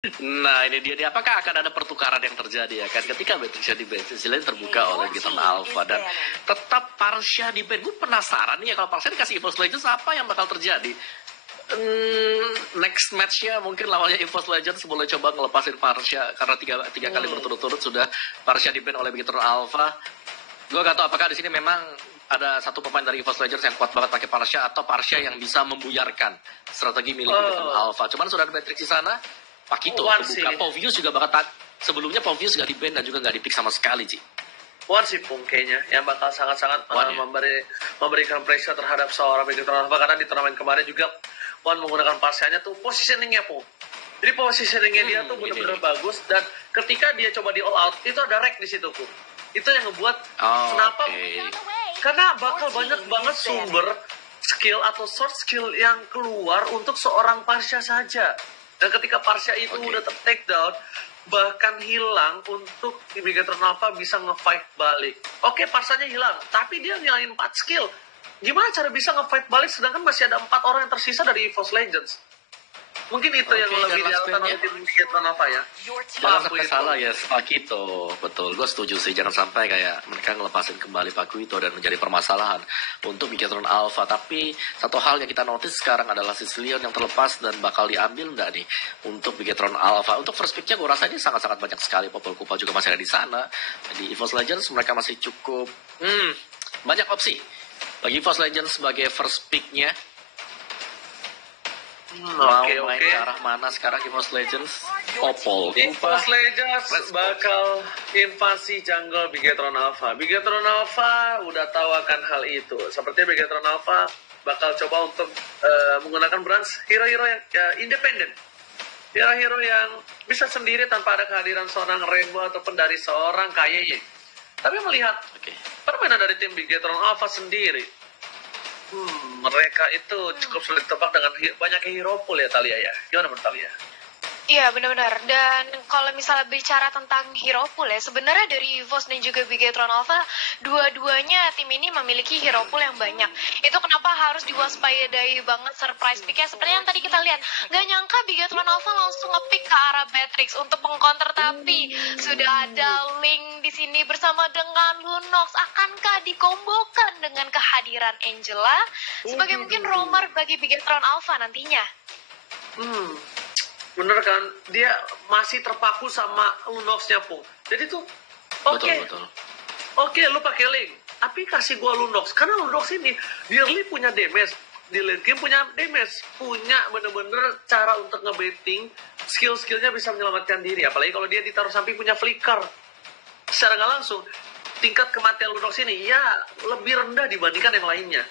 Nah, ini dia nih. Apakah akan ada pertukaran yang terjadi ya kan? Ketika Beatrix di band, sisi lain terbuka oleh Giton Alpha dan tetap Parsha di band. Gue penasaran nih ya kalau Parsha dikasih EVOS Legends apa yang bakal terjadi? Next matchnya mungkin lawannya EVOS Legends boleh coba ngelepasin Parsha karena tiga kali berturut-turut sudah Parsha di band oleh Giton Alpha. Gue gak tahu apakah di sini memang ada satu pemain dari EVOS Legends yang kuat banget pakai Parsha atau Parsha yang bisa membuyarkan strategi milik Giton Alpha. Cuman sudah ada Beatrix di sana. Pakito terbuka. Povius juga bakal sebelumnya Povius gak di ban dan juga gak di pick sama sekali, Ci. Wan sih Pung kayaknya yang bakal sangat-sangat memberikan pressure terhadap seorang Beatrix Alpha karena di turnamen kemarin juga Wan menggunakan Parsha-nya tuh positioningnya Pung. Jadi positioningnya dia tuh benar-benar bagus dan ketika dia coba di all out itu ada rek di situ Pung. Itu yang ngebuat kenapa? Karena bakal banyak banget sumber skill atau source skill yang keluar untuk seorang Parsha saja. Dan ketika Parsha itu udah take down, bahkan hilang untuk Bigetron Alpha bisa nge-fight balik. Oke, Parsanya hilang, tapi dia nyalain 4 skill. Gimana cara bisa nge-fight balik sedangkan masih ada 4 orang yang tersisa dari EVOS Legends? Mungkin itu yang lebih dialihkan oleh tim Bigetron Alpha ya. Jangan sampai salah ya, Pakito. Betul, gue setuju sih. Jangan sampai kayak mereka ngelepasin kembali Pakito dan menjadi permasalahan untuk Bigetron Alpha. Tapi satu hal yang kita notice sekarang adalah Sicilian yang terlepas dan bakal diambil nggak nih untuk Bigetron Alpha. Untuk first pick-nya gue rasa ini sangat-sangat banyak sekali. Popol Kupa juga masih ada di sana. Di EVOS Legends mereka masih cukup banyak opsi. Bagi EVOS Legends sebagai first pick-nya, mau main ke arah mana sekarang EVOS Legends? Popol Kupa. EVOS Legends bakal invasi jungle Bigetron Alpha. Bigetron Alpha udah tahu akan hal itu. Seperti Bigetron Alpha bakal coba untuk menggunakan branch hero-hero yang independen. Hero-hero yang bisa sendiri tanpa ada kehadiran seorang Rainbow ataupun dari seorang KYY. Tapi melihat permainan dari tim Bigetron Alpha sendiri, mereka itu cukup sulit tebak dengan banyaknya hero pool ya Talia ya. Gimana menurut Talia? Iya benar-benar. Dan kalau misalnya bicara tentang hero pool ya, sebenarnya dari EVOS dan juga Bigetron Alpha, dua-duanya tim ini memiliki hero pool yang banyak. Itu kenapa harus diwaspadai banget surprise pick-nya. Seperti yang tadi kita lihat, gak nyangka Bigetron Alpha langsung nge-pick ke arah Beatrix untuk mengcounter, tapi sudah ada Link di sini bersama dengan Lunox. Akankah dikombokan dengan kehadiran Angela sebagai mungkin roamer bagi Bigetron Alpha nantinya? Bener kan, dia masih terpaku sama Lunox-nya Pung. Jadi tuh oke, lu pakai Link, tapi kasih gua Lunox karena Lunox ini di early punya damage, di late game punya damage, punya bener-bener cara untuk ngebaiting, skill-skillnya bisa menyelamatkan diri. Apalagi kalau dia ditaruh samping punya flicker, secara nggak langsung tingkat kematian Lunox ini ya lebih rendah dibandingkan yang lainnya.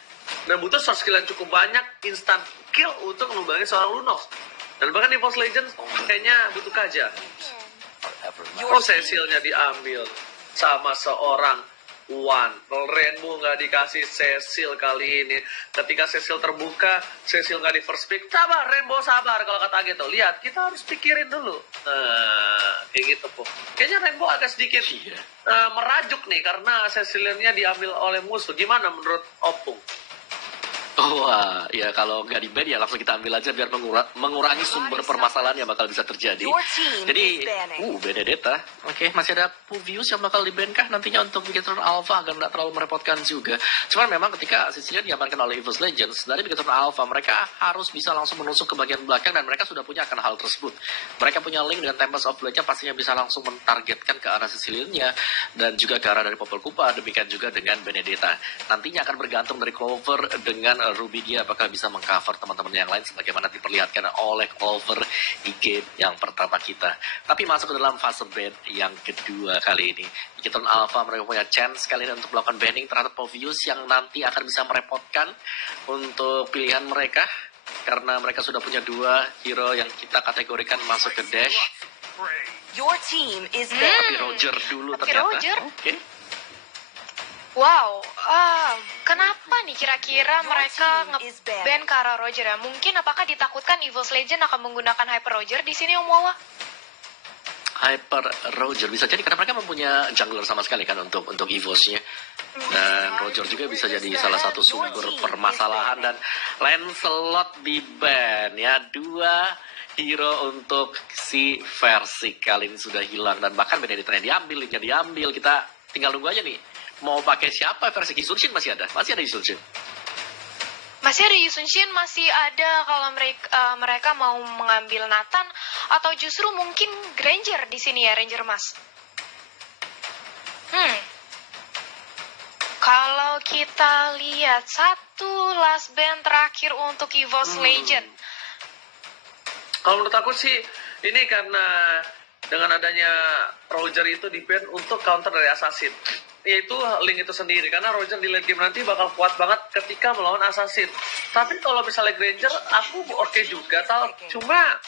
Dan butuh source skill yang cukup banyak, instant kill untuk ngelumbangin seorang Lunox. Dan bahkan di EVOS Legends kayaknya butuh kaja. Cecil-nya diambil sama seorang Wan. Rainbow nggak dikasih Cecil kali ini. Ketika Cecil terbuka, Cecil nggak di first pick. Sabar, Rainbow sabar kalau kata gitu. Lihat, kita harus pikirin dulu. Kayak gitu po. Kayaknya Rainbow agak sedikit merajuk nih karena Cecil-nya diambil oleh musuh. Gimana menurut Opung? Wah, ya kalau nggak di ban ya langsung kita ambil aja biar mengurangi sumber permasalahan yang bakal bisa terjadi. Jadi, Benedetta. Oke, masih ada Povius yang bakal di ban kah nantinya untuk Bigetron Alpha agar nggak terlalu merepotkan juga. Cuman memang ketika Sicilian diamankan oleh EVOS Legends dari Bigetron Alpha, mereka harus bisa langsung menusuk ke bagian belakang dan mereka sudah punya akan hal tersebut. Mereka punya Link dengan Tempest of Blade-nya pastinya bisa langsung mentargetkan ke arah Sicilian-nya dan juga ke arah dari Popol Kupa, demikian juga dengan Benedetta. Nantinya akan bergantung dari Clover dengan Ruby dia apakah bisa mengcover teman-teman yang lain sebagaimana diperlihatkan oleh Clover di game yang pertama kita. Tapi masuk ke dalam fase ban yang kedua kali ini, Bigetron Alpha mereka punya chance kali ini untuk melakukan banning terhadap Povius yang nanti akan bisa merepotkan untuk pilihan mereka karena mereka sudah punya dua hero yang kita kategorikan masuk ke dash. Tapi Roger dulu ternyata. Wow, kenapa nih kira-kira mereka nge-ban ke arah Roger ya? Mungkin apakah ditakutkan EVOS Legend akan menggunakan Hyper Roger di sini, Om Wawa? Hyper Roger bisa jadi karena mereka mempunyya jungler sama sekali kan untuk EVOS-nya. Dan Roger juga bisa jadi salah satu sumber permasalahan dan Lancelot di ban ya. Dua hero untuk si versi kali ini sudah hilang. Dan bahkan Benedetta yang diambil, linknya diambil. Kita tinggal nunggu aja nih. Mau pakai siapa versi Yusunshin masih ada? Masih ada Yusunshin. Masih ada Yusunshin, masih ada kalau mereka mau mengambil Nathan atau justru mungkin Granger di sini ya, Ranger Mas. Kalau kita lihat satu last band terakhir untuk EVOS Legend. Kalau menurut aku sih ini karena dengan adanya Roger itu di ban untuk counter dari Assassin. Yaitu Link itu sendiri, karena Roger di late game nanti bakal kuat banget ketika melawan Assassin. Tapi kalau misalnya Granger, aku oke juga, cuma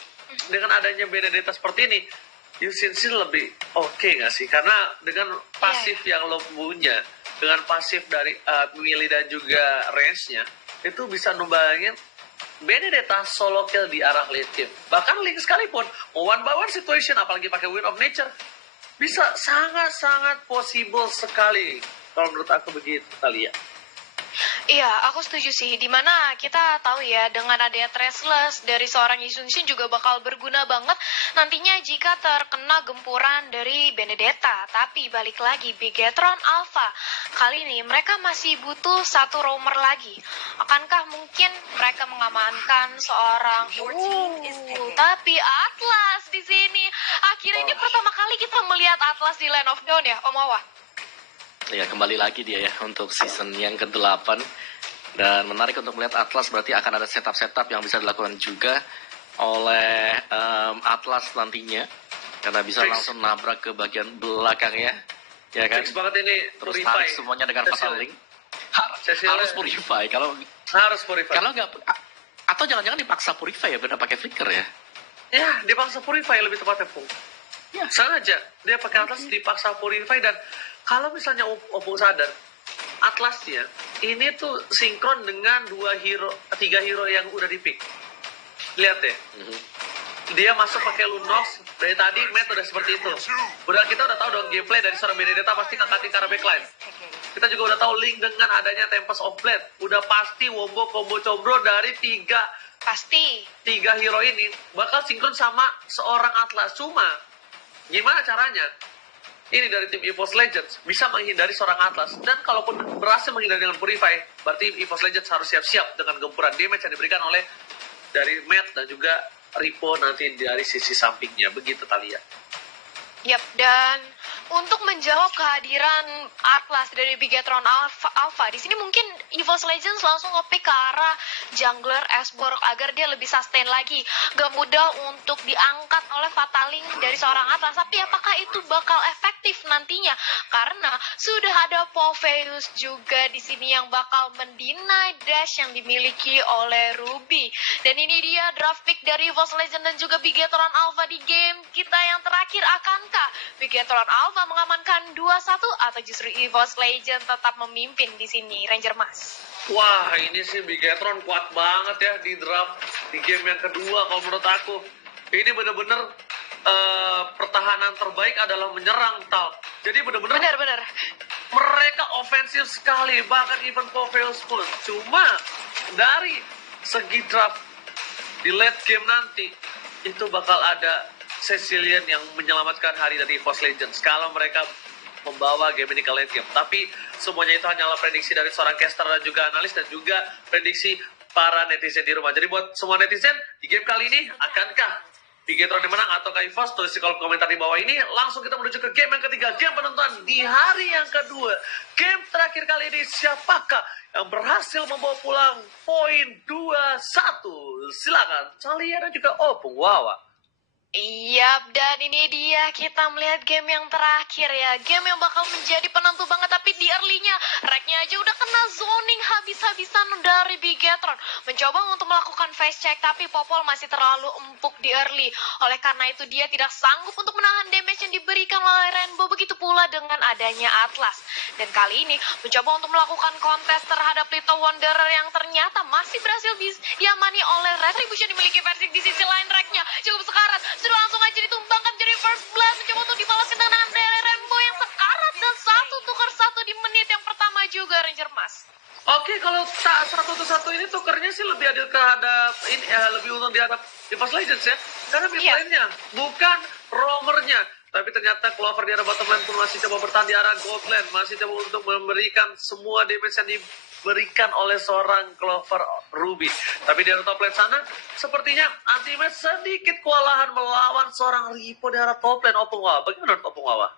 dengan adanya Benedetta seperti ini, Yusunshin lebih oke nggak sih? Karena dengan pasif yang lo punya, dengan pasif dari melee dan juga range-nya, itu bisa numbangin Benedetta solo kill di arah late game. Bahkan Link sekalipun, one by one situation, apalagi pakai Wind of Nature, bisa sangat-sangat possible sekali. Kalau menurut aku begitu, Talia. Iya, aku setuju sih. Dimana kita tahu ya, dengan adanya Traceless dari seorang Yusunshin juga bakal berguna banget nantinya jika terkena gempuran dari Benedetta. Tapi balik lagi, Bigetron Alpha. Kali ini mereka masih butuh satu roamer lagi. Akankah mungkin mereka mengamankan seorang tapi Atlas di sini. Akhirnya ini pertama kali kita melihat Atlas di Land of Dawn ya, Om Awa. Ya, kembali lagi dia ya untuk season yang ke-8. Dan menarik untuk melihat Atlas, berarti akan ada setup-setup yang bisa dilakukan juga oleh Atlas nantinya. Karena bisa langsung nabrak ke bagian belakangnya. Ya kan? Fix banget ini. Terus tarik semuanya dengan Fatal Link. Harus Purify. Harus Purify. Kalau nggak, atau jangan-jangan dipaksa Purify ya, benar pakai Flicker ya? Ya, dipaksa Purify lebih tepatnya, Pung. Ya, sengaja. Dia pakai Atlas dipaksa Purify, dan kalau misalnya Opung sadar, Atlasnya ini tuh sinkron dengan 3 hero yang udah di-pick. Lihat deh. Dia masuk pakai Lunox, dari tadi Matt udah seperti itu. Kita udah tahu dong gameplay dari seorang Benedetta pasti ngangkatin ke arah backline. Kita juga udah tahu Link dengan adanya Tempest of Blade. Udah pasti wombo combo combro dari 3 hero ini bakal sinkron sama seorang Atlas. Cuma gimana caranya? Ini dari tim EVOS Legends bisa menghindari seorang Atlas. Dan kalaupun berhasil menghindari dengan Purify, berarti EVOS Legends harus siap-siap dengan gempuran damage yang diberikan oleh dari Matt dan juga Ripo nanti dari sisi sampingnya. Begitu, Talia. Yap, dan untuk menjawab kehadiran Atlas dari Bigetron Alpha, di sini mungkin EVOS Legends langsung nge-pick ke arah jungler Esborg agar dia lebih sustain lagi. Gak mudah untuk diangkat oleh Fataling dari seorang Atlas, tapi apakah itu bakal efektif nantinya? Karena sudah ada Popheus juga di sini yang bakal mendinai dash yang dimiliki oleh Ruby. Dan ini dia draft pick dari EVOS Legends dan juga Bigetron Alpha di game kita yang terakhir. Akankah Bigetron Alpha mengamankan 2-1 atau justru EVOS Legends tetap memimpin di sini, Ranger Mas? Wah, ini sih Bigetron kuat banget ya di draft di game yang kedua kalau menurut aku. Ini bener-bener pertahanan terbaik adalah menyerang, Tal. Jadi bener-bener mereka ofensif sekali, bahkan even Popheus pun. Cuma dari segi draft di late game nanti itu bakal ada Cecilian yang menyelamatkan hari dari EVOS Legends kalau mereka membawa game ini ke late game. Tapi semuanya itu hanyalah prediksi dari seorang caster dan juga analis dan juga prediksi para netizen di rumah. Jadi buat semua netizen, di game kali ini akankah Bigetron yang menang atau EVOS? Tulis di kolom komentar di bawah ini. Langsung kita menuju ke game yang ketiga, game penentuan di hari yang kedua. Game terakhir kali ini, siapakah yang berhasil membawa pulang poin 2-1? Silakan Talia dan juga Opung Wawa. Iya, dan ini dia kita melihat game yang terakhir ya. Game yang bakal menjadi penentu banget, tapi di early-nya Rek-nya aja udah kena zoning habis-habisan dari Bigetron. Mencoba untuk melakukan face check, tapi Popol masih terlalu empuk di early. Oleh karena itu dia tidak sanggup untuk menahan damage yang diberikan oleh Rainbow. Begitu pula dengan adanya Atlas. Dan kali ini mencoba untuk melakukan kontes terhadap Little Wanderer yang ternyata masih berhasil diamani oleh Retribution dimiliki versi di sisi lain. Rek-nya cukup sekarat, sudah langsung aja ditumbangkan jadi first blood, mencoba untuk dibalaskan dengan Rainbow yang sekarat dan 1-1 di menit yang pertama juga, Ranger Mas. Oke, kalau tak 1-1 ini tukernya sih lebih adil terhadap ini lebih untung dihadap EVOS Legends ya. Karena mid lane-nya, bukan roamernya. Tapi ternyata Clover di arah bottom lane pun masih coba bertahan di arah gold lane. Masih coba untuk memberikan semua damage yang diberikan oleh seorang Clover Ruby. Tapi di arah top lane sana, sepertinya Anti-Match sedikit kewalahan melawan seorang Ripo di arah top lane. Opung Wawa, bagaimana menurut Opung Wawa?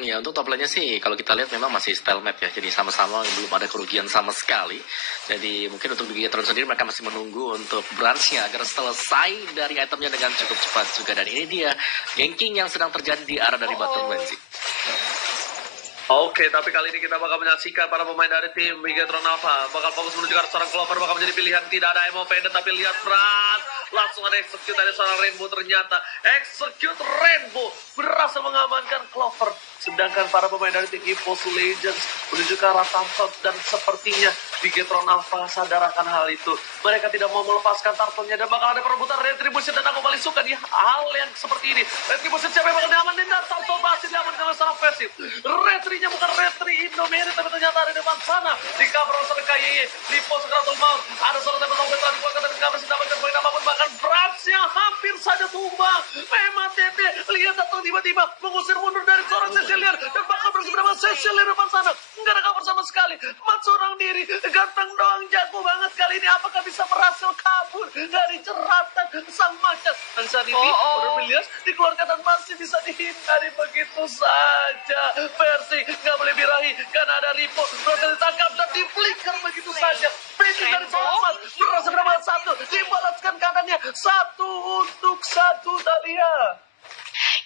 Ya untuk top lane-nya sih kalau kita lihat memang masih stalemate ya, jadi sama-sama belum ada kerugian sama sekali. Jadi mungkin untuk Bigetron sendiri mereka masih menunggu untuk branch-nya agar selesai dari itemnya dengan cukup cepat juga. Dan ini dia ganking yang sedang terjadi di arah dari bottom lane sih. Oke, tapi kali ini kita bakal menyaksikan para pemain dari tim Bigetron Alpha bakal fokus menuju ke arah seorang Clover, bakal menjadi pilihan. Tidak ada MOP, tapi lihat Brand langsung ada execute dari seorang Rainbow. Ternyata execute Rainbow berhasil mengamankan Clover, sedangkan para pemain dari tim EVOS Legends menuju ke arah Tamtot. Dan sepertinya Bigetron Alpha sadar akan hal itu. Mereka tidak mau melepaskan turtle-nya dan bakal ada perebutan Retribution. Dan aku paling suka di hal yang seperti ini. Retribution siapa yang bakal diamanin, dan turtle masih diamankan oleh seorang Versif. Retri-nya bukan Retri Indomerit, tapi ternyata ada di depan sana di cover oleh KYY di pos Kratul Maut. Ada seorang tempat yang telah dikeluarkan dari cover, tidak mendapatkan poin apapun, bahkan Brats yang hampir saja tumbang. Memang Tete lihat datang tiba-tiba mengusir mundur dari seorang Ceciliar dan bakal bersama Ceciliar depan sana. Enggak ada cover sama sekali. Mat seorang diri, ganteng doang, jago banget kali ini. Apakah bisa berhasil kabur dari jeratan sang macan? Dan saat ini udah Bilias dikeluarkan dan masih bisa dihindari begitu saja. Versi nggak boleh birahi karena ada Ripo berhasil ditangkap dan diflicker begitu saja. Finish dari seorang Mat berhasil mendapat satu, dibalaskan kanannya 1-1 Dahlia.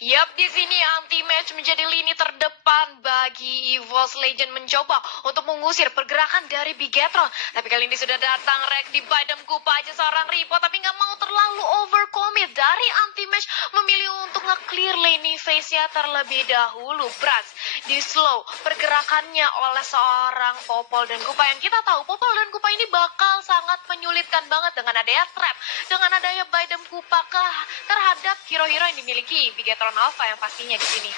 Yap, di sini Anti-Match menjadi lini terdepan bagi EVOS Legend mencoba untuk mengusir pergerakan dari Bigetron. Tapi kali ini sudah datang Rek di Bidem Kupa aja seorang Ripo, tapi nggak mau terlalu overcommit. Dari Anti-Match memilih untuk nge-clear lane phase-nya terlebih dahulu. Brats di slow pergerakannya oleh seorang Popol dan Kupa. Yang kita tahu Popol dan Kupa ini bakal sangat menyulitkan banget dengan adanya trap, dengan adanya Bidem Kupa terhadap hero-hero yang dimiliki Bigetron Alpha yang pastinya di sini.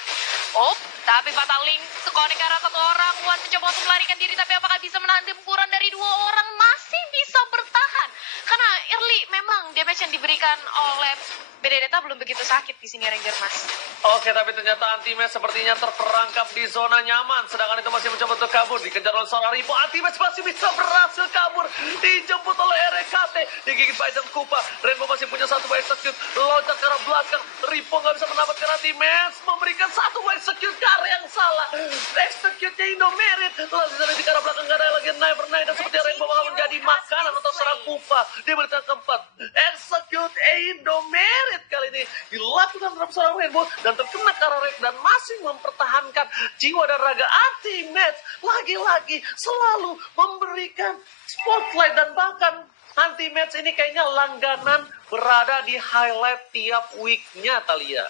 Tapi Fatal Link sekonek arah satu orang. Wan mencoba untuk melarikan diri, tapi apakah bisa menahan gempuran dari dua orang? Masih bisa bertahan. Karena early memang damage yang diberikan oleh Benedetta belum begitu sakit di sini Ranger Mas. Oke, tapi ternyata Anti-Match sepertinya terperangkap di zona nyaman. Sedangkan itu masih mencoba untuk kabur. Dikejar oleh seorang Ripo. Anti-Match masih bisa berhasil kabur. Dijemput oleh RKT. Digigit Bidem Kupa. Rainbow masih punya satu execute. Loncat ke arah belakang. Ripo nggak bisa mendapatkan Anti-Match. Memberikan satu execute ke arah yang salah. Execute-nya Indomerit. Lalu di arah belakang nggak ada lagi Never Night. Dan seperti Rainbow bakal menjadi makanan untuk seorang Kupa. Di berita keempat. Execute Indomerit kali ini dilakukan terhadap seorang Rainbow dan terkena Kararek dan masih mempertahankan jiwa dan raga. Anti-Match lagi-lagi selalu memberikan spotlight dan bahkan Anti-Match ini kayaknya langganan berada di highlight tiap week-nya Thalia.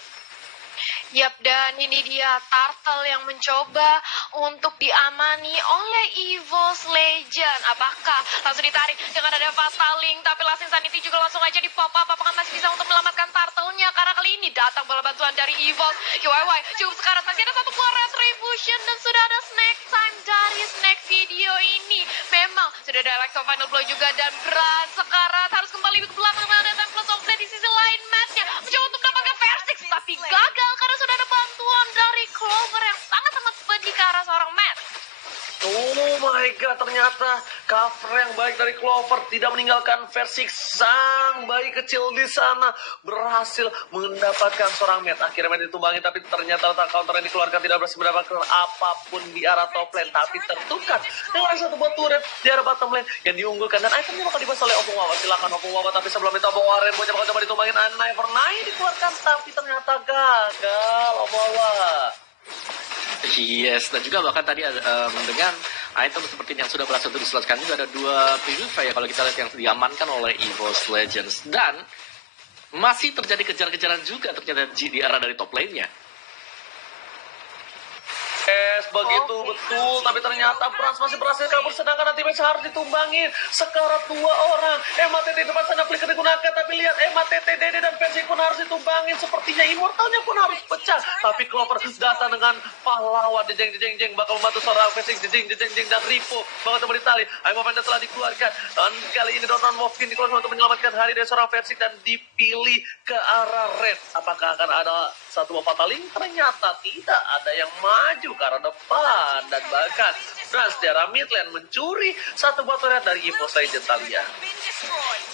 Yap, dan ini dia Turtle yang mencoba untuk diamani oleh EVOS Legend. Apakah langsung ditarik dengan ada Fatal Link, tapi Last Insanity juga langsung aja di pop up. Apakah masih bisa untuk menyelamatkan Turtle-nya? Karena kali ini datang bola bantuan dari EVOS. KYY cukup sekarat, masih ada satu keluar Retribution dan sudah ada snack time dari snack video ini. Memang sudah ada Electro Final Blow juga dan Brand sekarat harus kembali ke belakang dan ada plus of di sisi lain. Match-nya mencoba untuk mendapatkan Versix tapi gagal karena sudah ada bantuan dari Clover yang sangat-sangat pedih ke arah seorang Matt. Oh my god, ternyata cover yang baik dari Clover tidak meninggalkan versi sang bayi kecil di sana. Berhasil mendapatkan seorang Matt. Akhirnya Matt ditumbangi, tapi ternyata letak counter yang dikeluarkan tidak berhasil mendapatkan apapun di arah top lane. Tapi tertukar dengan satu buat turret di arah bottom lane yang diunggulkan. Dan itemnya bakal dibahas oleh Opung Wawa. Silakan Opung Wawa, tapi sebelum itu Opung Wawa Rainbow-nya bakal coba ditumbangin. Never Night dikeluarkan, tapi ternyata gagal Opung Wawa. Yes, dan juga bahkan tadi dengan item seperti ini yang sudah berhasil diselesaikan juga ada dua purify ya kalau kita lihat yang diamankan oleh EVOS Legends. Dan masih terjadi kejar-kejaran juga ternyata di arah dari top lane-nya. begitu betul, tapi ternyata Brans masih berhasil kabur, sedangkan Anti-Mage harus ditumbangin. Sekarat 2 orang. MATT depan sana flicker digunakan, tapi lihat MATT, Dede dan Persik pun harus ditumbangin. Sepertinya Immortalnya pun harus pecah. Tapi Clover datang dengan pahlawan jeng bakal membantu seorang Persik jeng dan Ripo bakal kembali tali. Aimo Panda telah dikeluarkan. Dan kali ini Donan Wolfkin dikeluarkan untuk menyelamatkan hari dari seorang Persik dan dipilih ke arah red. Apakah akan ada satu Fataling? Ternyata tidak, ada yang maju ke arah depan, dan bahkan Brans di arah mid lane mencuri satu buah turret dari EVOS Legend Thalia.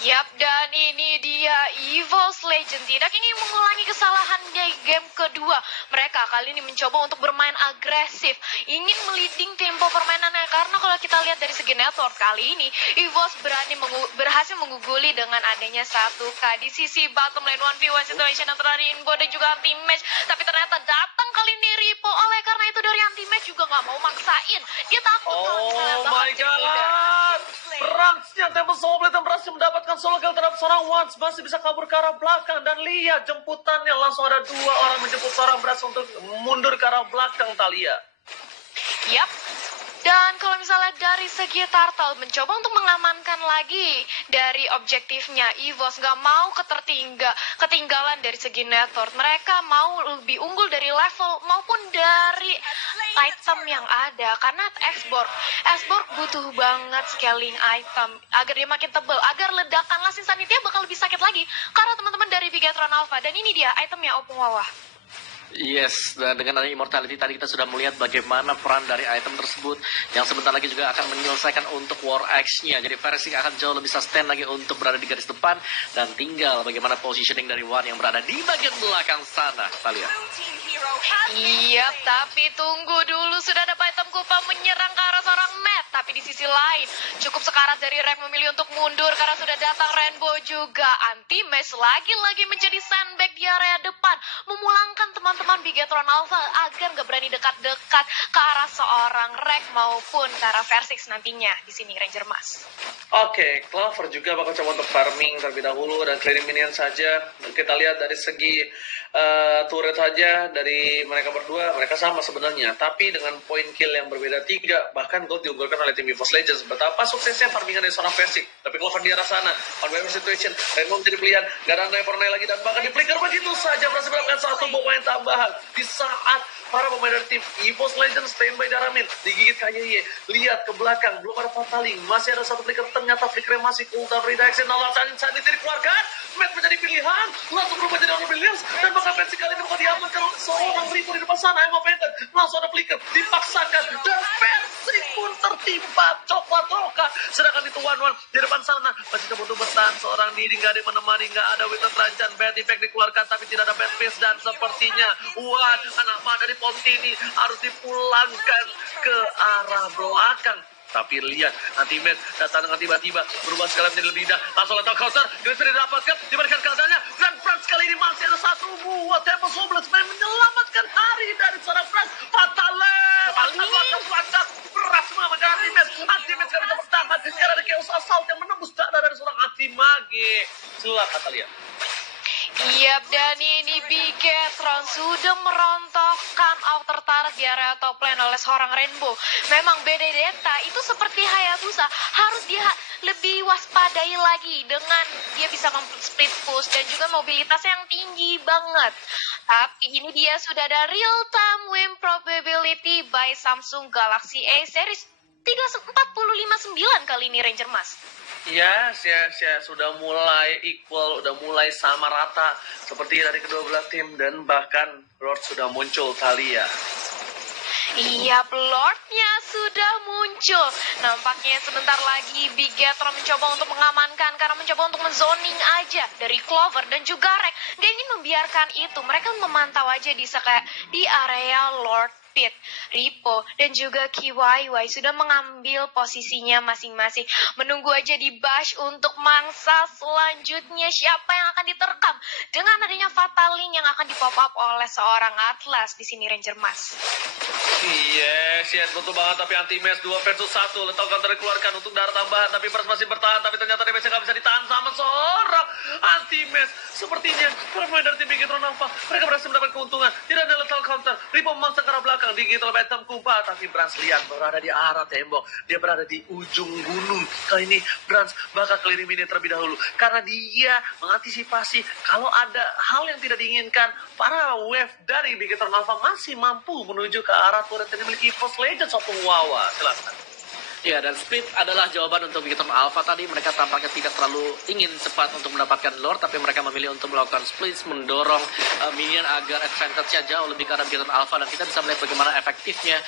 Yap, dan ini dia EVOS Legend tidak ingin mengulangi kesalahan di game kedua. Mereka kali ini mencoba untuk bermain agresif, ingin meliding tempo permainannya, karena kalau kita lihat dari segi network kali ini EVOS berhasil mengguguli dengan adanya 1K di sisi bottom lane 1v1 situation antara Rainbow dan juga Anti-Mage. Tapi ternyata datang kali ini Ripo, oleh karena itu dari Anti-Mage juga nggak mau maksain. Dia takut kalau misalnya Oh my god, Bransnya Temple Soul Blade berhasil mendapatkan solo kill terhadap seorang Once, masih bisa kabur ke arah belakang, dan lihat jemputannya langsung ada 2 orang menjemput seorang Brans untuk mundur ke arah belakang Thalia. Yap. Dan kalau misalnya dari segi Turtle mencoba untuk mengamankan lagi dari objektifnya, EVOS nggak mau ketinggalan dari segi network. Mereka mau lebih unggul dari level maupun dari item yang ada, karena Xborg butuh banget scaling item agar dia makin tebal, agar ledakan Last Insanity bakal lebih sakit lagi karena teman-teman dari Bigetron Alpha. Dan ini dia itemnya Opung Wawah. Yes, dan dengan adanya Immortality tadi kita sudah melihat bagaimana peran dari item tersebut yang sebentar lagi juga akan menyelesaikan untuk War Axe-nya. Jadi Persik akan jauh lebih sustain lagi untuk berada di garis depan, dan tinggal bagaimana positioning dari Wan yang berada di bagian belakang sana. Kita lihat. Iya, tapi tunggu dulu, sudah ada item Kupa menyerang ke arah seorang Matt. Tapi di sisi lain, cukup sekarat dari Rek memilih untuk mundur karena sudah datang Rainbow juga. Anti-Mage lagi-lagi menjadi sandbag di area depan, memulangkan teman-teman Bigetron Alpha agar nggak berani dekat-dekat ke arah seorang Rek maupun ke arah Versix nantinya di sini Ranger Mas. Oke, Clover juga bakal coba untuk farming terlebih dahulu dan clearing minion saja. Kita lihat dari segi turret saja dari mereka berdua, mereka sama sebenarnya, tapi dengan poin kill yang berbeda 3, bahkan gold diunggulkan oleh tim EVOS Legends. Betapa suksesnya farmingan dari seorang Persik, tapi Clover di arah sana, on by situation, Rainbow menjadi pilihan, gak ada Nevernight lagi, dan bahkan di flicker begitu saja berhasil mendapatkan satu pemain tambahan di saat para pemain dari tim EVOS Legends standby di arah mid, digigit KYY. Lihat ke belakang, belum ada Fataling, masih ada satu flicker, ternyata flickernya masih cooldown redirection, saat ini dikeluarkan, Matt menjadi pilihan, langsung berubah jadi orang Williams, dan bahkan Persik kali ini bakal diamankan oleh seorang Ripo di depan sana. Emma Penten langsung ada flicker, dipaksakan, dan Persik pun tertimpa coklat roka. Sedangkan itu One di depan sana masih coba untuk bertahan, seorang diri nggak ada yang menemani, nggak ada Winter Trancan, Bad Effect dikeluarkan, tapi tidak ada Bad Face, dan sepertinya anak mana dari Pontini harus dipulangkan ke arah belakang. Tapi lihat, Anti-Mage datang dengan tiba-tiba, berubah sekali menjadi lebih indah. Langsung letak counter, Grisper didapatkan, diberikan keadaannya, dan Brans kali ini masih ada satu buah Temple Soul Blade menyelamatkan hari dari seorang Brans. Fatale, belakang, beras mengamankan Anti-Mage. Anti-Mage gak bisa bertahan, karena ada Chaos Assault yang menembus dada dari seorang Anti-Mage. Silakan kalian. Iya, dan ini Bigetron sudah merontokkan outer turret di area top lane oleh seorang Rainbow. Memang Benedetta itu seperti Hayabusa, harus dia lebih waspadai lagi dengan dia bisa split push dan juga mobilitasnya yang tinggi banget. Tapi ini dia sudah ada real time win probability by Samsung Galaxy A series 345.9 kali ini Ranger Mas. Yes, sudah mulai equal, udah mulai sama rata seperti dari kedua belah tim, dan bahkan Lord sudah muncul Thalia. Iya, Lordnya sudah muncul. Nampaknya sebentar lagi Bigetron mencoba untuk mengamankan karena mencoba untuk menzoning aja dari Clover dan juga Rek. Gak ingin membiarkan itu. Mereka memantau aja di area Lord Pit, Ripo, dan juga KYY sudah mengambil posisinya masing-masing. Menunggu aja di bash untuk mangsa selanjutnya siapa yang akan diterkam dengan adanya Fataling yang akan dipop up oleh seorang Atlas di sini Ranger Mas. Yes, betul banget. Tapi Anti-Mage 2 versus 1, letak counter dikeluarkan untuk darah tambahan, tapi Pers masih bertahan, tapi ternyata damage nggak bisa ditahan sama seorang Anti-Mage. Sepertinya para pemain dari tim Bigetron Alpha, mereka berhasil mendapat keuntungan. Tidak ada letal counter. Ripo memaksa ke arah belakang. Digital Phantom Kumpa. Tapi Brans lihat berada di arah tembok. Dia berada di ujung gunung. Kali ini Brans bakal clear minion terlebih dahulu. Karena dia mengantisipasi kalau ada hal yang tidak diinginkan. Para wave dari Bigetron Alpha masih mampu menuju ke arah turret yang dimiliki Force Legends Sopung Wawa. Silakan. Ya, dan speed adalah jawaban untuk Bigetron Alpha tadi. Mereka tampaknya tidak terlalu ingin cepat untuk mendapatkan Lord, tapi mereka memilih untuk melakukan split, mendorong minion agar advantage-nya jauh lebih ke arah Bigetron Alpha. Dan kita bisa melihat bagaimana efektifnya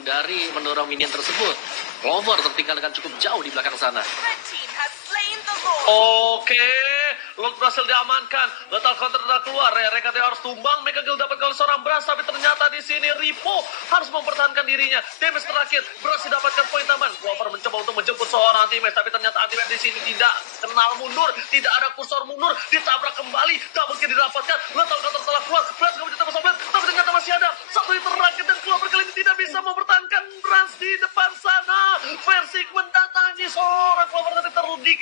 dari mendorong minion tersebut. Clover tertinggal dengan cukup jauh di belakang sana. Oke, Lord berhasil diamankan. Lethal counter telah keluar. Mereka harus tumbang. Mega Kill dapat oleh seorang Brans, tapi ternyata di sini Ripo harus mempertahankan dirinya. Damage terakhir berhasil dapatkan poin tambahan. Clover mencoba untuk menjemput seorang Antimax, tapi ternyata Antimax di sini tidak kenal mundur, tidak ada kursor mundur, ditabrak kembali. Double kill didapatkan. Lethal counter telah keluar. Brans kemudian ditambah Soblet, tapi ternyata masih ada satu hit terakhir dan Clover kali ini tidak bisa mempertahankan Brans di depan sana. Versik mendatangi seorang Clover tadi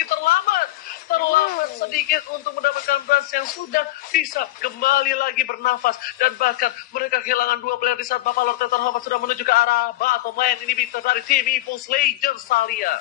terlambat sedikit untuk mendapatkan Brans yang sudah bisa kembali lagi bernafas, dan bahkan mereka kehilangan 2 player di saat Bapak Lord Tetherhopper sudah menuju ke arah bottom lane. Ini bitter dari tim EVOS Legends Thalia.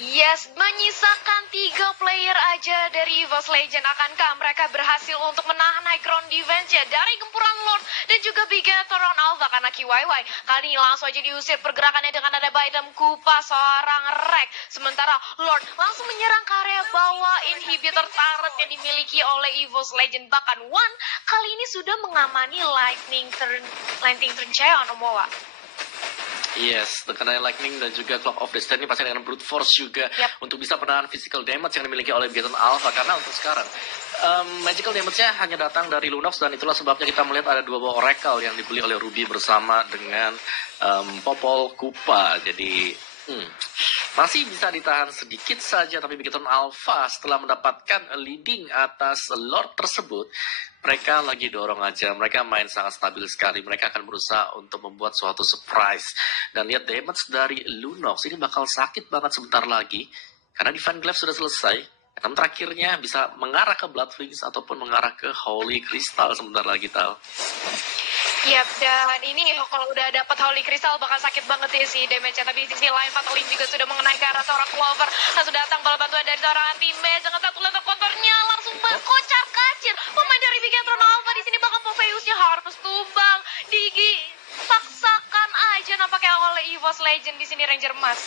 Yes, menyisakan 3 player aja dari EVOS Legend. Akankah mereka berhasil untuk menahan high ground defense ya dari gempuran Lord dan juga Bigetron Alpha? Karena KYY kali ini langsung aja diusir pergerakannya dengan ada item Kupa seorang Rek. Sementara Lord langsung menyerang ke area bawah inhibitor turret yang dimiliki oleh EVOS Legend. Bahkan One kali ini sudah mengamani Lightning Turn Cheon Omoa. Yes, terkena Lightning dan juga Clock of Destiny pasti dengan Brute Force juga untuk bisa menahan physical damage yang dimiliki oleh Bigetron Alpha. Karena untuk sekarang magical damage-nya hanya datang dari Lunox, dan itulah sebabnya kita melihat ada 2 buah Oracle yang dibeli oleh Ruby bersama dengan Popol Kupa. Jadi masih bisa ditahan sedikit saja, tapi Bigetron Alpha setelah mendapatkan leading atas Lord tersebut, mereka lagi dorong aja. Mereka main sangat stabil sekali. Mereka akan berusaha untuk membuat suatu surprise. Dan lihat damage dari Lunox. Ini bakal sakit banget sebentar lagi. Karena Divine Glaive sudah selesai. Dan terakhirnya bisa mengarah ke Blood Wings ataupun mengarah ke Holy Crystal sebentar lagi, Tal. Yap, dan ini kalau udah dapat Holy Crystal bakal sakit banget ya sih damage-nya. Tapi di sisi lain Fatalin juga sudah mengenai ke arah seorang Clover. Langsung datang bala bantuan dari seorang Anti-Mage. Dengan satu letak kontornya langsung berkocar kacir. Pemain dari Bigetron Alpha di sini bakal Popeyusnya harus tumbang. Digi paksakan aja nampaknya oleh EVOS Legend di sini Ranger Emas.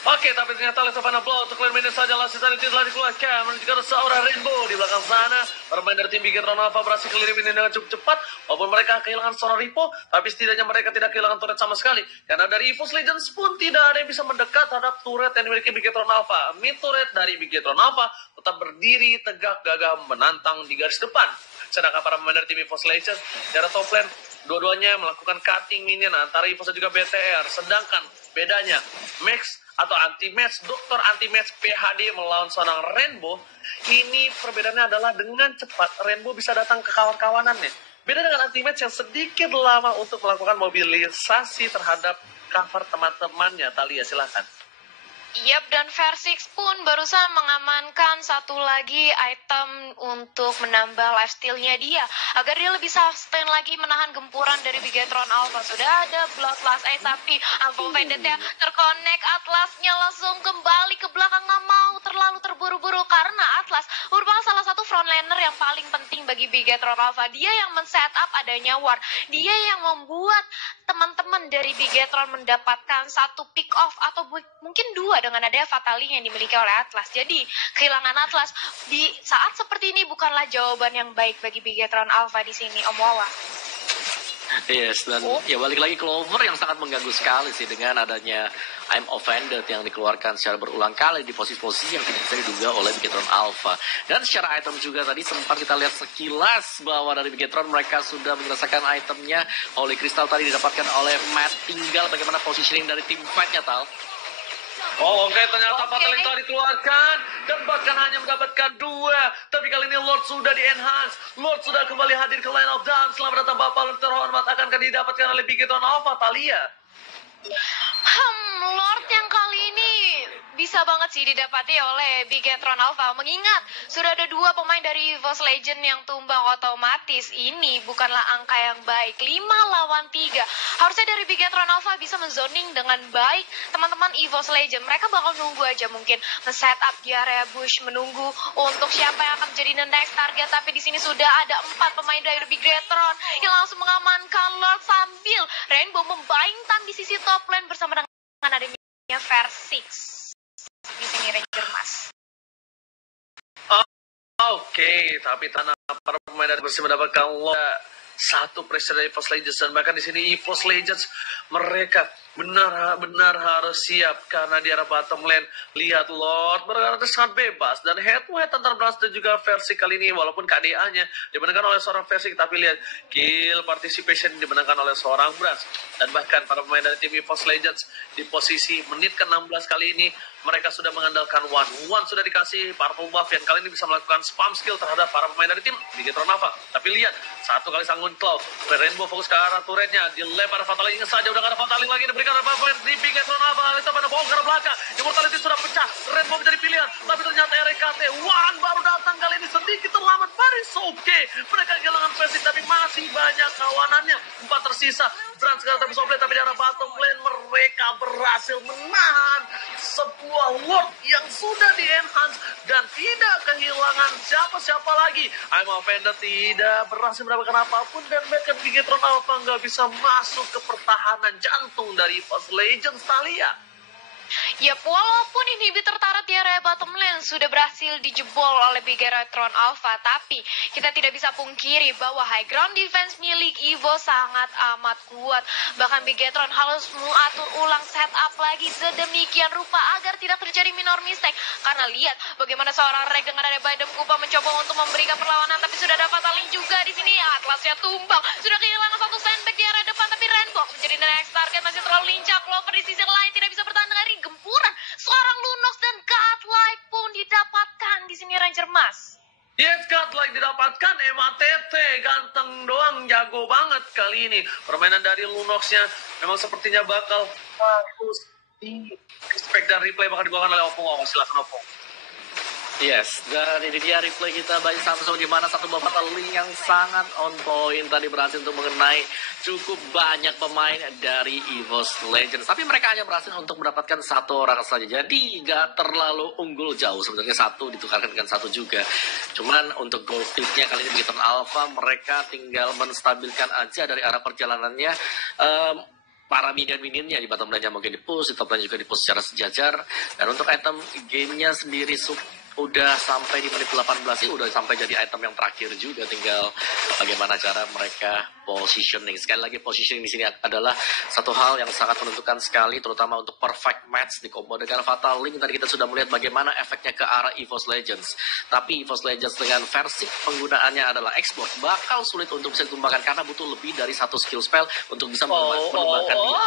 Oke, tapi ternyata oleh Savannah Blow untuk clear minute saja. Last season itu telah dikeluarkan menuju ke seorang Rainbow di belakang sana. Bermain dari tim Bigetron Alpha berhasil clear minute dengan cukup cepat. Walaupun mereka kehilangan seorang Ripo, tapi setidaknya mereka tidak kehilangan turret sama sekali. Karena dari EVOS Legends pun tidak ada yang bisa mendekat terhadap turret yang dimiliki Bigetron Alpha. Mid turret dari Bigetron Alpha tetap berdiri tegak gagah menantang di garis depan. Sedangkan para pemain dari tim EVOS Legends dari top lane, dua-duanya melakukan cutting minion antara EVOS dan juga BTR. Sedangkan bedanya Max atau anti-match, dokter anti-match PHD melawan seorang Rainbow, ini perbedaannya adalah dengan cepat Rainbow bisa datang ke kawan-kawanannya. Beda dengan anti-match yang sedikit lama untuk melakukan mobilisasi terhadap cover teman-temannya. Thalia, silakan. Yap, dan Versix pun berusaha mengamankan satu lagi item untuk menambah lifesteal-nya dia agar dia lebih sustain lagi menahan gempuran dari Bigetron Alpha. Sudah ada Bloodlust tapi Unfold Vendetta terkonek, Atlasnya langsung kembali ke belakang, nggak mau terlalu terburu-buru karena Atlas merupakan salah satu frontliner yang paling penting bagi Bigetron Alpha. Dia yang men-setup adanya ward, dia yang membuat teman-teman dari Bigetron mendapatkan satu pick off atau mungkin 2 dengan ada Fatali yang dimiliki oleh Atlas. Jadi kehilangan Atlas di saat seperti ini bukanlah jawaban yang baik bagi Bigetron Alpha di sini, Om Wawa. Yes, dan ya balik lagi Clover yang sangat mengganggu sekali sih dengan adanya I'm Offended yang dikeluarkan secara berulang kali di posisi-posisi yang tidak bisa diduga oleh Bigetron Alpha. Dan secara item juga tadi sempat kita lihat sekilas bahwa dari Bigetron mereka sudah menyelesaikan itemnya. Holy Crystal tadi didapatkan oleh Matt, tinggal bagaimana positioning dari tim fight-nya, Tal. Oh, oke, ternyata Fatalin telah dikeluarkan dan bahkan hanya mendapatkan 2. Tapi kali ini Lord sudah di-enhance. Lord sudah kembali hadir ke line of dance. Selamat datang Bapak Lord terhormat, akankah didapatkan oleh Bigetron Alpha, Thalia? Lord yang kali ini bisa banget sih didapati oleh Bigetron Alpha. Mengingat sudah ada 2 pemain dari EVOS Legend yang tumbang, otomatis ini bukanlah angka yang baik. 5 lawan 3. Harusnya dari Bigetron Alpha bisa menzoning dengan baik teman-teman EVOS Legend. Mereka bakal nunggu aja mungkin nge-setup di area bush, menunggu untuk siapa yang akan menjadi the next target. Tapi di sini sudah ada 4 pemain dari Bigetron yang langsung mengamankan Lord sambil Rainbow membaingtan di sisi top lane bersama dengan adanya Versix di sini Ranger Mas. Oke, tapi tanah para pemain dari bersih mendapatkan satu pressure dari EVOS Legends, dan bahkan di sini EVOS Legends mereka benar-benar harus siap karena di arah bottom lane lihat Lord mereka sangat bebas dan head to head antara Brans dan juga Versi kali ini, walaupun KDA-nya dimenangkan oleh seorang Versi, tapi lihat kill participation dimenangkan oleh seorang Brans. Dan bahkan para pemain dari tim EVOS Legends di posisi menit ke-16 kali ini mereka sudah mengandalkan One sudah dikasih purple buff yang kali ini bisa melakukan spam skill terhadap para pemain dari tim Bigetron Alpha. Tapi lihat, satu kali sanggun Cloud, Rainbow fokus ke arah turretnya, dilempar Fataling saja, udah gak ada Fataling lagi, diberikan oleh pemain di Bigetron Alpha. Itu pada bongkar ke belakang, Immortality sudah pecah, Rainbow menjadi pilihan, tapi ternyata RKT One baru datang kali ini sedikit terlambat. Paris oke, mereka kehilangan Versi tapi masih banyak kawanannya, 4 tersisa. Brand sekarang tapi softplay, tapi di arah bottom lane mereka berhasil menahan sebuah Lord yang sudah di-enhance dan tidak kehilangan siapa-siapa lagi. I'm Offended tidak berhasil mendapatkan apapun, dan bahkan Bigetron Alpha nggak bisa masuk ke pertahanan jantung dari EVOS Legends, Thalia. Yap, walaupun inhibitor turret di area bottom lane sudah berhasil dijebol oleh Bigetron Alpha, tapi kita tidak bisa pungkiri bahwa high ground defense milik Evo sangat amat kuat. Bahkan Bigetron harus mengatur ulang setup lagi sedemikian rupa agar tidak terjadi minor mistake. Karena lihat bagaimana seorang Reg dengan ada Badem Kupa mencoba untuk memberikan perlawanan, tapi sudah dapat taling juga di sini. Atlasnya tumbang, sudah kehilangan satu sandbag di area depan, tapi Rainbow menjadi next target, masih terlalu lincah. Clover di sisi lain tidak bisa bertahan dengan gempuran seorang Lunox, dan Godlike pun didapatkan di sini Ranger Mas. Yes, Godlike didapatkan. MATT ganteng doang, jago banget kali ini. Permainan dari Lunox-nya memang sepertinya bakal bagus di respect dan replay bakal dibawakan oleh Opung. Silakan Opung. Yes, dan ini dia replay kita bagi Samsung, di mana satu babak link yang sangat on point tadi berhasil untuk mengenai cukup banyak pemain dari EVOS Legends. Tapi mereka hanya berhasil untuk mendapatkan satu orang saja, jadi nggak terlalu unggul jauh. Sebenarnya satu ditukarkan dengan satu juga. Cuman untuk goal speed-nya kali ini Bigetron Alpha mereka tinggal menstabilkan aja dari arah perjalanannya. Para minion-minionnya di bottom lane-nya mungkin di-push, di top lane juga di-push secara sejajar. Dan untuk item game-nya sendiri udah sampai di menit 18 sih, udah sampai jadi item yang terakhir juga, tinggal bagaimana cara mereka positioning. Sekali lagi positioning di sini adalah satu hal yang sangat menentukan sekali, terutama untuk perfect match di combo dengan Fatal Link. Tadi kita sudah melihat bagaimana efeknya ke arah EVOS Legends. Tapi EVOS Legends dengan versi penggunaannya adalah export bakal sulit untuk bisa ditumbangkan karena butuh lebih dari satu skill spell untuk bisa menumbangkan dia.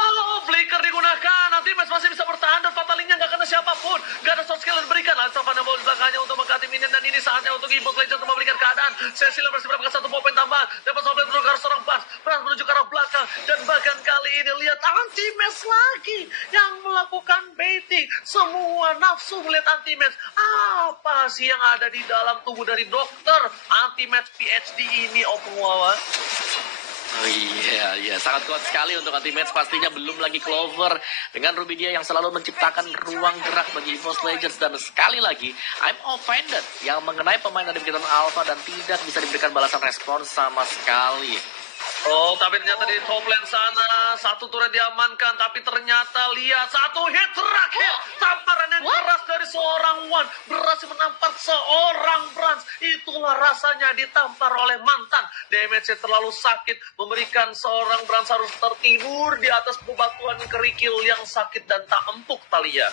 Flicker digunakan, nanti masih bisa bertahan dan Fatal Link-nya nggak kena siapapun, nggak ada short skill yang diberikan. Alsafana Ball belakangnya untuk mengganti minion, dan ini saatnya untuk EVOS Legends untuk memberikan keadaan. Cecil berhasil mendapatkan satu poin tambahan, dapat softplay menuju ke arah seorang Brans menuju ke arah belakang, dan bahkan kali ini lihat anti-match lagi yang melakukan baiting. Semua nafsu melihat anti-match. Apa sih yang ada di dalam tubuh dari dokter anti-match PhD ini, Opung Wawan? Oh iya, sangat kuat sekali untuk anti-match. Pastinya belum lagi Clover dengan Rubidia yang selalu menciptakan ruang gerak bagi EVOS Legends. Dan sekali lagi, I'm Offended yang mengenai pemain dari Bigetron Alpha dan tidak bisa diberikan balasan respons sama sekali. Oh, tapi ternyata di top lane sana satu turret diamankan, tapi ternyata lihat satu hit terakhir, tamparan yang keras dari seorang One berhasil menampar seorang Brans. Itulah rasanya ditampar oleh mantan. Damage-nya terlalu sakit, memberikan seorang Brans harus tertidur di atas bebatuan kerikil yang sakit dan tak empuk, Thalia.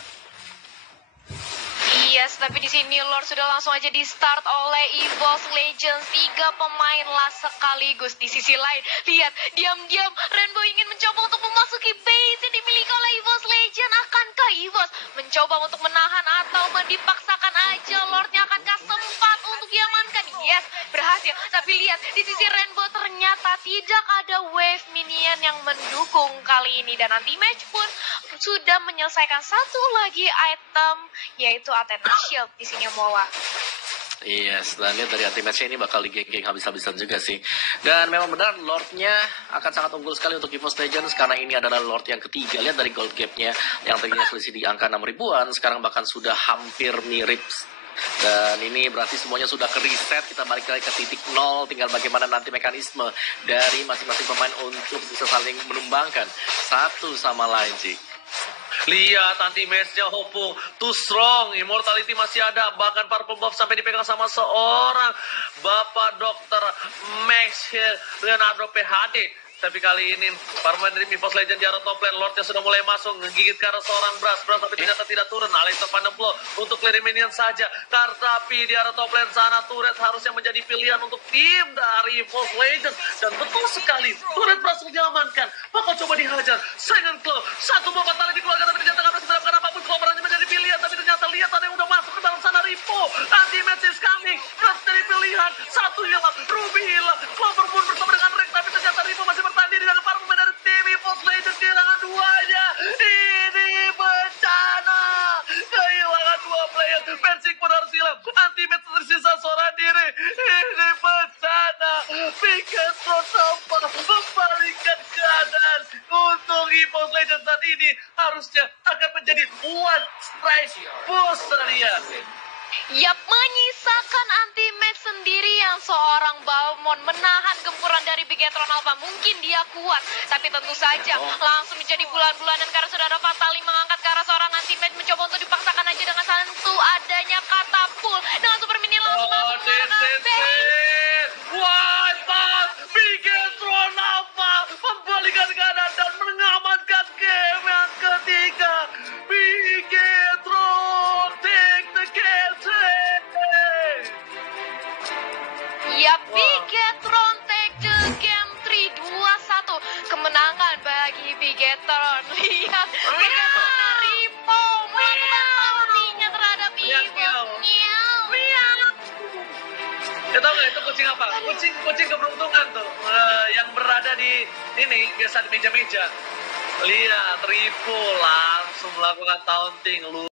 Yes, tapi di sini Lord sudah langsung aja di start oleh EVOS Legends. 3 pemain lah sekaligus. Di sisi lain, lihat diam-diam Rainbow ingin mencoba untuk memasuki base yang dimiliki oleh EVOS Legends. Akankah EVOS mencoba untuk menahan atau dipaksakan aja Lordnya? Akankah sempat untuk diamankan? Yes, berhasil. Tapi lihat di sisi Rainbow ternyata tidak ada wave minion yang mendukung kali ini, dan anti-match pun sudah menyelesaikan satu lagi item, yaitu Athena Shield di sini Moa. Yes, dan lihat dari anti-match ini bakal digeng-geng habis-habisan juga sih. Dan memang benar Lord-nya akan sangat unggul sekali untuk EVOS Legends karena ini adalah Lord yang ketiga. Lihat dari gold gap-nya yang tadinya selisih di angka 6 ribuan, sekarang bahkan sudah hampir mirip. Dan ini berarti semuanya sudah ke-reset, kita balik lagi ke titik 0, tinggal bagaimana nanti mekanisme dari masing-masing pemain untuk bisa saling menumbangkan satu sama lain sih. Lihat anti-match-nya Hopung, too strong, immortality masih ada, bahkan purple buff sampai dipegang sama seorang Bapak Dr. Max Leonardo PhD. Tapi kali ini pemain dari EVOS Legends di arah top lane, Lordnya sudah mulai masuk, ngegigit ke arah seorang Brass tapi ternyata tidak turun. Alexa Van de Flow untuk clear minion saja. Tapi di arah top lane sana turret harusnya menjadi pilihan untuk tim dari EVOS Legends. Dan betul sekali, turret berhasil diamankan. Bakal coba dihajar. Silent Claw, satu bomba tali dikeluarkan tapi ternyata nggak berhasil mendapatkan apapun. Claw berhasil menjadi pilihan, tapi ternyata lihat ada yang udah masuk ke dalam sana. Ripo, anti-match is coming. Brass jadi pilihan, satu hilang, Ruby hilang. Clover pun bersama dengan Rex, tapi ternyata Ripo masih bertanding dengan para pemain dari tim EVOS Legends. Kehilangan duanya. Ini bencana. Kehilangan dua player. Persik pun harus hilang. Anti-match tersisa seorang diri. Ini bencana. Bigetron sampah membalikkan keadaan untuk EVOS Legends saat ini. Harusnya akan menjadi one strike booster dia. Yap, menyisakan anti-match sendiri yang seorang Balmond menahan gempuran dari Bigetron Alpha. Mungkin dia kuat, tapi tentu saja langsung menjadi bulan-bulanan karena sudah ada Fatali mengangkat ke arah seorang anti-match, mencoba untuk dipaksakan aja dengan satu adanya katapul. Dengan super mini langsung masuk ke Wipe out Bigetron Alpha membalikan keadaan dan mengamankan game yang ketiga. Bigetron take the game. Yap, Bigetron take the game 3-2-1. Kemenangan bagi Bigetron. Lihat, bagaimana Ripo menangnya terhadap EVOS. Ya tau gak itu kucing apa? Kucing keberuntungan tuh yang berada di ini biasa di meja-meja. Lihat Ripo langsung melakukan taunting.